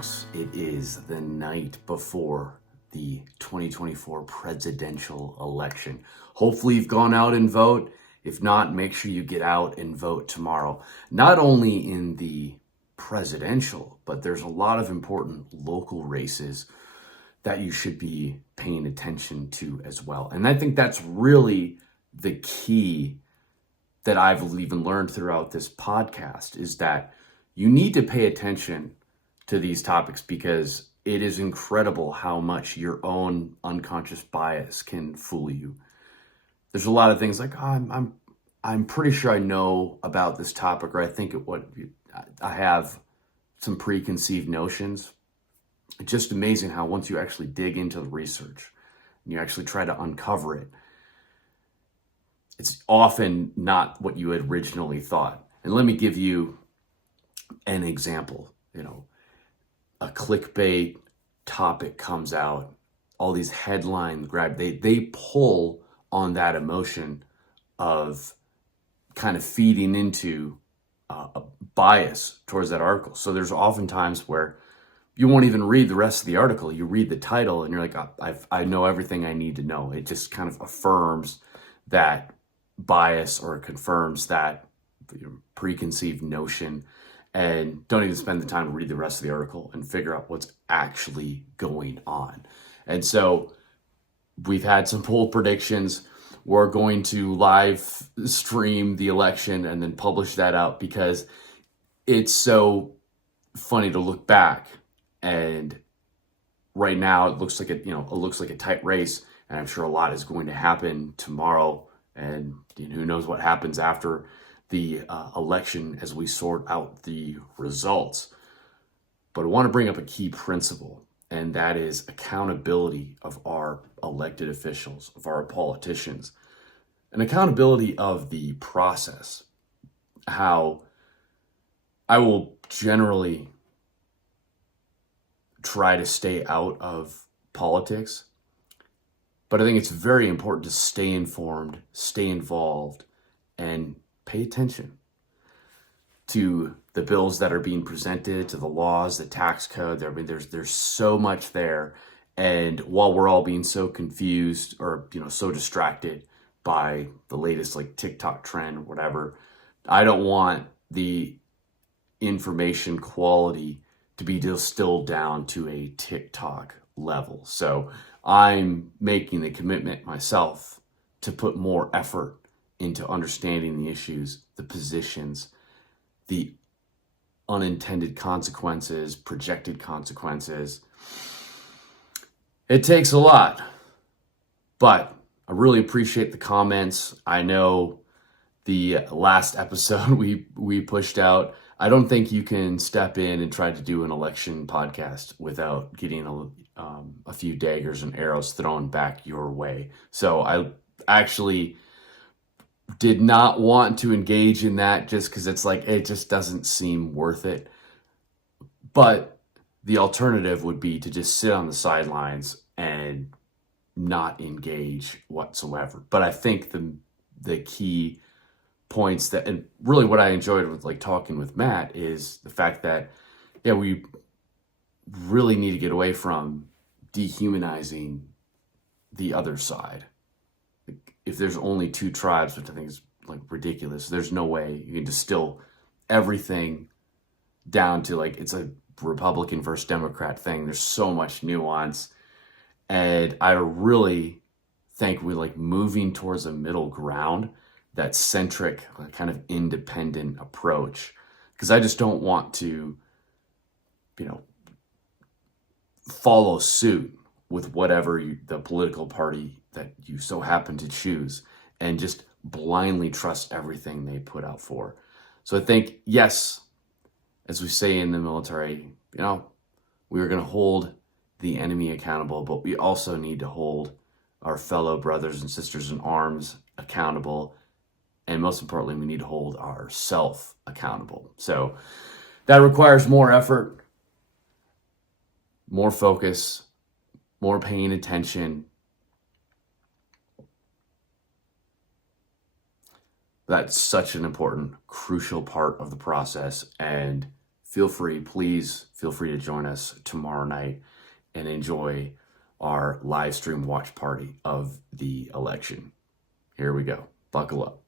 folks. It is the night before the 2024 presidential election. Hopefully you've gone out and vote. If not, make sure you get out and vote tomorrow. Not only in the presidential, but there's a lot of important local races that you should be paying attention to as well. And I think that's really the key that I've even learned throughout this podcast, is that you need to pay attention to these topics because it is incredible how much your own unconscious bias can fool you. There's a lot of things like, oh, I'm pretty sure I know about this topic, or I think I have some preconceived notions. It's just amazing how once you actually dig into the research and you actually try to uncover it, it's often not what you had originally thought. And let me give you an example. A clickbait topic comes out, all these headline grab, they pull on that emotion of kind of feeding into a bias towards that article. So there's often times where you won't even read the rest of the article. You read the title and you're like, I know everything I need to know. It just kind of affirms that bias or confirms that preconceived notion, and don't even spend the time to read the rest of the article and figure out what's actually going on. And so we've had some poll predictions. We're going to live stream the election and then publish that out because it's so funny to look back. And right now it looks like it looks like a tight race, and I'm sure a lot is going to happen tomorrow. And who knows what happens after the election as we sort out the results. But I want to bring up a key principle, and that is accountability of our elected officials, of our politicians, and accountability of the process. How I will generally try to stay out of politics, but I think it's very important to stay informed, stay involved, and pay attention to the bills that are being presented, to the laws, the tax code. There's so much there. And while we're all being so confused or so distracted by the latest like TikTok trend or whatever, I don't want the information quality to be distilled down to a TikTok level. So I'm making the commitment myself to put more effort into understanding the issues, the positions, the unintended consequences, projected consequences. It takes a lot, but I really appreciate the comments. I know the last episode we pushed out, I don't think you can step in and try to do an election podcast without getting a few daggers and arrows thrown back your way. So I actually did not want to engage in that just because it's like, it just doesn't seem worth it. But the alternative would be to just sit on the sidelines and not engage whatsoever. But I think the key points that, and really what I enjoyed with like talking with Matt, is the fact that, we really need to get away from dehumanizing the other side. If there's only two tribes, which I think is like ridiculous, there's no way you can distill everything down to like it's a Republican versus Democrat thing. There's so much nuance, and I really think we're like moving towards a middle ground, that centric kind of independent approach, because I just don't want to follow suit with whatever the political party that you so happen to choose and just blindly trust everything they put out for. So I think, yes, as we say in the military, we are going to hold the enemy accountable, but we also need to hold our fellow brothers and sisters in arms accountable. And most importantly, we need to hold ourselves accountable. So that requires more effort, more focus, more paying attention. That's such an important, crucial part of the process. And please feel free to join us tomorrow night and enjoy our live stream watch party of the election. Here we go. Buckle up.